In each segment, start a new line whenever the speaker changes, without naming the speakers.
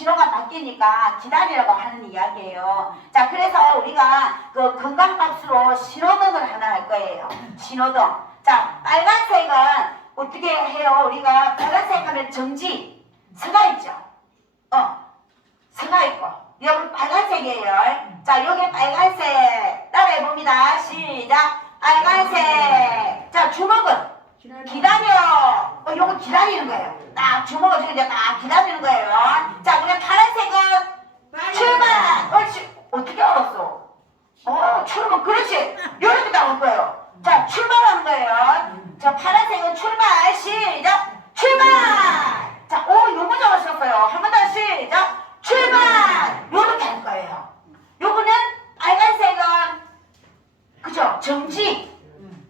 신호가 바뀌니까 기다리라고 하는 이야기예요. 자, 그래서 우리가 그 건강값으로 신호등을 하나 할 거예요. 신호등. 자, 빨간색은 어떻게 해요? 우리가 빨간색 하면 정지, 서가 있죠. 어, 서가 있고. 여기 빨간색이에요. 자, 여기 빨간색. 따라해 봅니다. 시작. 빨간색. 자, 주먹은 기다려. 어, 요거 기다리는 거예요. 딱 주먹을 쥐고 이제 딱 기다리는 거예요. 자, 그럼 파란색은 출발. 옳지. 어떻게 알았어? 어, 출발. 그렇지. 요렇게 나올 거예요. 자, 출발하는 거예요. 자, 파란색은 출발. 시작. 출발. 자, 오, 요거 잘하셨어요. 한 번 더 시작. 출발. 요렇게 할 거예요. 요거는 빨간색은 그죠? 정지.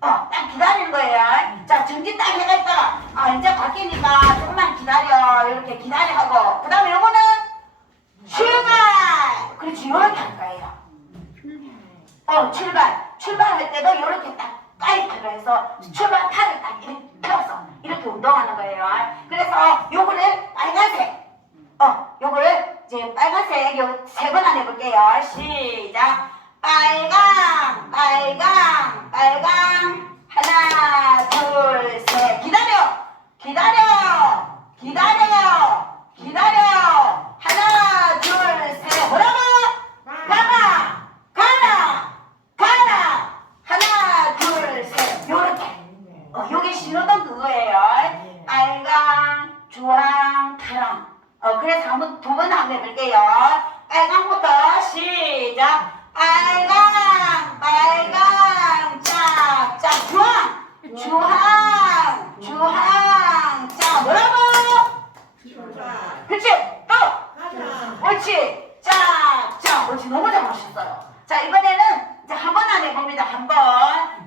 어, 딱 기다리는 거예요. 자, 정지 딱 해가 있다가, 아, 이제 바뀌니까 조금만 기다려. 이렇게 기다려하고. 그 다음에 요거는 출발! 그렇 지, 요렇게 할 거예요. 어, 출발. 출발할 때도 요렇게 딱 파이트를 해서 출발 팔을 딱 이렇게 펴서 이렇게 운동하는 거예요. 그래서 요거를 빨간색. 어, 요거를 이제 빨간색 요 세 번 안 해볼게요. 시작. 빨강, 빨강, 빨강. 하나, 둘, 셋. 기다려, 기다려, 기다려, 기다려. 하나, 둘, 셋. 뭐라고? 가라, 가라, 가라. 하나, 둘, 셋. 요렇게. 어, 요게 신호등 그거예요. 빨강, 주황, 파랑. 어, 그래서 한번 두 번 한번 해볼게요. 빨강부터 시작. 빨강, 빨강, 짝, 짝, 주황, 주황, 주황, 짝, 뭐라고? 그렇지, 또, 옳지, 짝, 짝, 옳지, 너무 잘하셨어요. 자, 이번에는 이제 한 번 안 해봅니다, 한 번.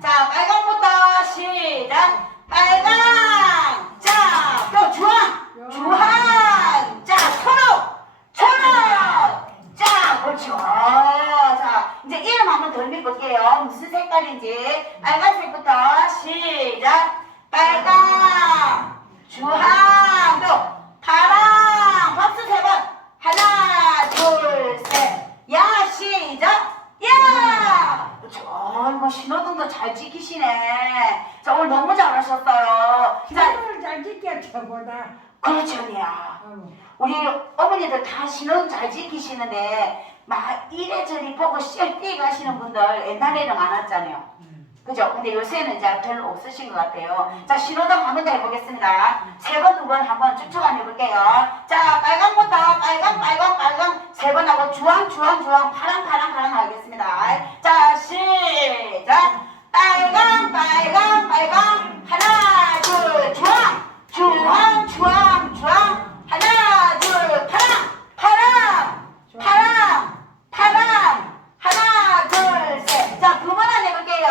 자, 빨강부터 시작. 빨강, 짝, 또 주황, 주황, 짝, 초록, 초록, 짝, 옳지. 어, 자, 이제 이름 한번 더 읽어 볼게요. 무슨 색깔인지. 빨간색부터 시작. 빨강, 주황, 또 파랑. 박수 세 번. 하나, 둘, 셋. 야, 시작. 야! 그렇죠. 아이고, 신호등도 잘 지키시네. 자, 오늘 너무 잘하셨어요. 자,
신호를 잘 지켜 최고다.
그렇죠, 언니야.
아유,
우리 어머니들 다 신호등 잘 지키시는데 막 이래저래 보고 씩 뛰어가시는 분들 옛날에는 많았잖아요. 그죠? 근데 요새는 이제 별로 없으신 것 같아요. 자, 신호등 한번 더 해보겠습니다. 세 번, 두 번 한번 쭉쭉 안 해볼게요. 자, 빨강부터 빨강, 빨강, 빨강 세 번 하고 주황, 주황, 주황, 파랑, 파랑, 파랑 하겠습니다. 자, 시작! 빨강, 빨강, 빨강 하나, 둘, 주황, 주황, 주황, 주황 하나, 둘, 파랑, 파랑, 파랑, 파랑 하나, 둘, 셋. 자, 두 번 안 해볼게요.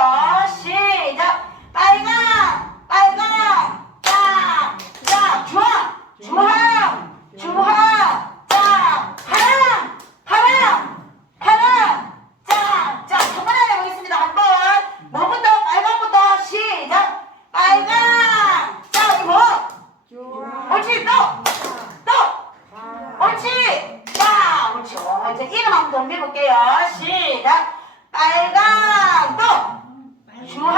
시작. 빨강, 빨강, 짝, 짝, 주황, 주황, 주황, 짝, 파랑, 파랑, 파랑, 짝, 짝. 두 번 안 해보겠습니다. 한 번. 뭐부터? 빨강부터 시작. 빨강, 짝, 이거 뭐?
좋아.
옳지, 또, 또.
아,
옳지! 자, 옳지. 어, 이제 이름 한번 덤벼볼게요. 시작. 빨강, 또. 주황,